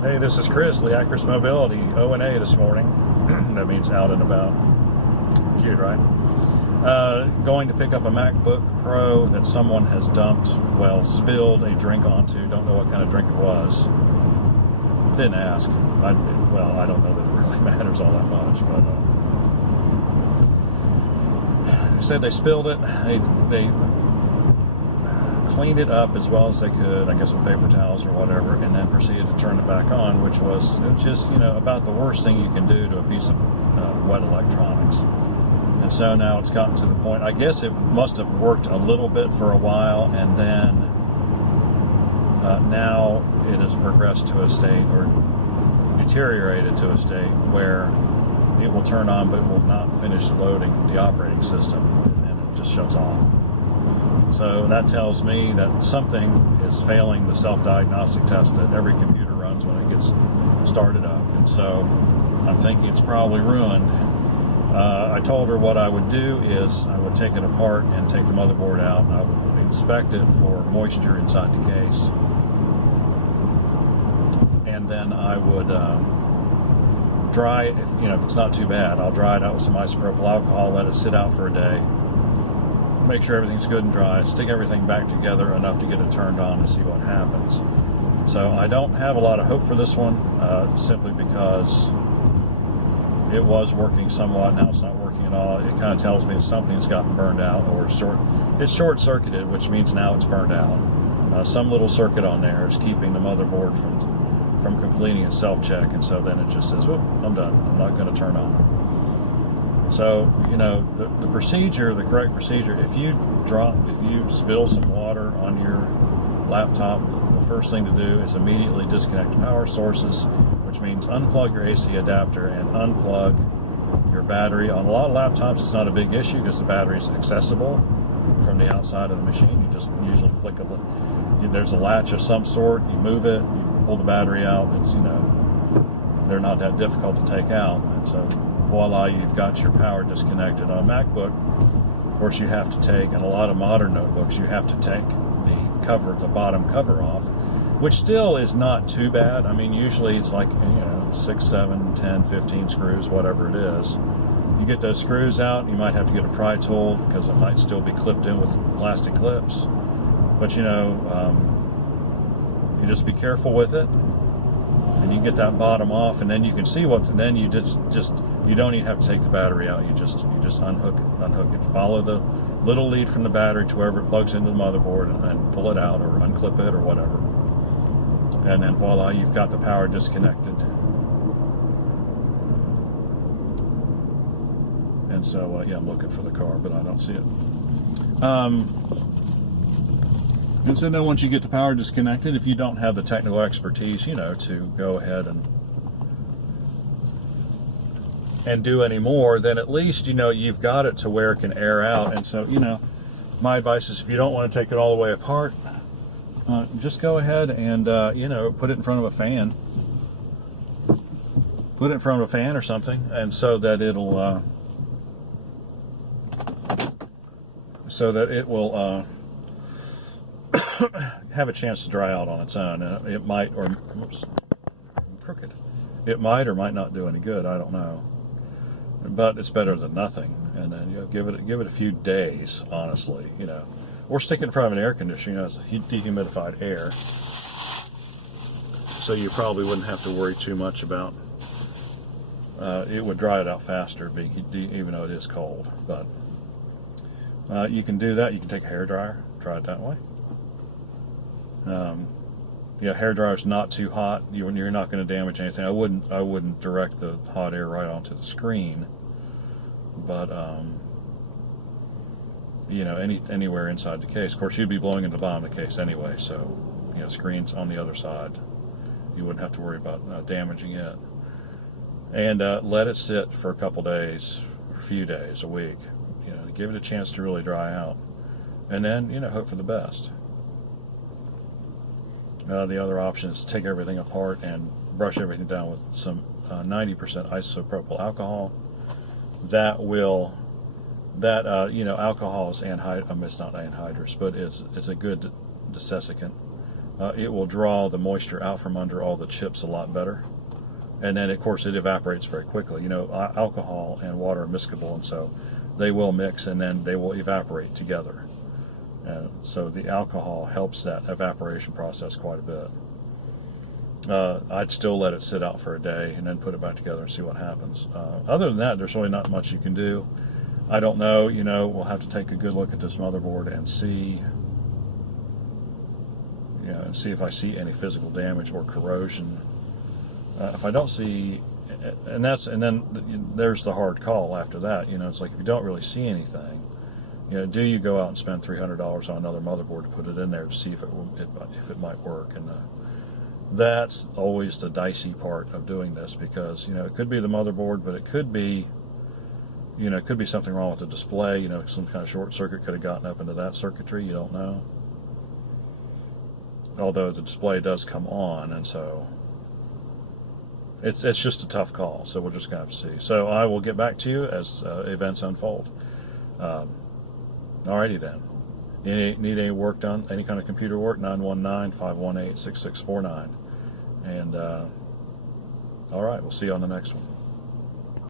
Hey, this is Chris, Leacris Mobility, O&A this morning. That means out and about. Cute, right? Going to pick up a Macbook Pro that someone has dumped, spilled a drink onto. Don't know what kind of drink it was. Didn't ask. I don't know that it really matters all that much, but they said they spilled it. They cleaned it up as well as they could, I guess with paper towels or whatever, and then proceeded to turn it back on, which was just, about the worst thing you can do to a piece of wet electronics. And so now it's gotten to the point, I guess it must have worked a little bit for a while, and then now it has progressed to a state, or deteriorated to a state, where it will turn on but it will not finish loading the operating system, and it just shuts off. So that tells me that something is failing the self-diagnostic test that every computer runs when it gets started up. And so I'm thinking it's probably ruined. I told her what I would do is I would take it apart and take the motherboard out. I would inspect it for moisture inside the case. And then I would dry it. If it's not too bad, I'll dry it out with some isopropyl alcohol, let it sit out for a day. Make sure everything's good and dry, stick everything back together enough to get it turned on and see what happens. So I don't have a lot of hope for this one, simply because it was working somewhat, now it's not working at all. It kind of tells me something's gotten burned out, or it's short-circuited, which means now it's burned out. Some little circuit on there is keeping the motherboard from completing its self-check, and so then it just says, "Whoop, I'm done, I'm not going to turn on." So, the procedure, the correct procedure, if you spill some water on your laptop, the first thing to do is immediately disconnect power sources, which means unplug your AC adapter and unplug your battery. On a lot of laptops, it's not a big issue because the battery is accessible from the outside of the machine. You just usually flick there's a latch of some sort, you move it, you pull the battery out. It's, they're not that difficult to take out. And so, voila, you've got your power disconnected. On a MacBook, of course, you have to take, and a lot of modern notebooks, you have to take the bottom cover off, which still is not too bad. I mean, usually it's like, 6, 7, 10, 15 screws, whatever it is. You get those screws out, you might have to get a pry tool because it might still be clipped in with plastic clips. But, you just be careful with it. And you get that bottom off, and then you can see and then you you don't even have to take the battery out. You just unhook it. Follow the little lead from the battery to wherever it plugs into the motherboard, and pull it out or unclip it or whatever. And then voila, you've got the power disconnected. And so, I'm looking for the car, but I don't see it. And so then once you get the power disconnected, if you don't have the technical expertise, to go ahead and do any more, then at least, you've got it to where it can air out. And so, my advice is if you don't want to take it all the way apart, just go ahead and, put it in front of a fan. Put it in front of a fan or something, and so that it will have a chance to dry out on its own. It might, or oops, I'm crooked. It might or might not do any good. I don't know, but it's better than nothing. And then give it a few days, honestly. Or stick it in front of an air conditioner. It's dehumidified air, so you probably wouldn't have to worry too much about. It would dry it out faster, even though it is cold. But you can do that. You can take a hairdryer, try it that way. Hair dryer's not too hot. You're not going to damage anything. I wouldn't direct the hot air right onto the screen, but anywhere inside the case. Of course, you'd be blowing in the bottom of the case anyway, so screen's on the other side. You wouldn't have to worry about damaging it. And let it sit for a couple days, a few days, a week. Give it a chance to really dry out, and then hope for the best. The other option is to take everything apart and brush everything down with some 90% isopropyl alcohol. Alcohol is it's not anhydrous, but it's a good dessecant. it will draw the moisture out from under all the chips a lot better. And then, of course, it evaporates very quickly. You know, alcohol and water are miscible, and so they will mix and then they will evaporate together. And so the alcohol helps that evaporation process quite a bit. I'd still let it sit out for a day and then put it back together and see what happens. Other than that, there's really not much you can do. I don't know, you know, we'll have to take a good look at this motherboard and see, you know, and see if I see any physical damage or corrosion. If I don't see, and then there's the hard call after that. You know, it's like if you don't really see anything, you know, do you go out and spend $300 on another motherboard to put it in there to see if it might work? And that's always the dicey part of doing this, because, you know, it could be the motherboard, but it could be, you know, it could be something wrong with the display. You know, some kind of short circuit could have gotten up into that circuitry. You don't know. Although the display does come on, and so it's just a tough call. So we're just going to have to see. So I will get back to you as events unfold. Alrighty then. Need any work done? Any kind of computer work? 919-518-6649. And all right, we'll see you on the next one.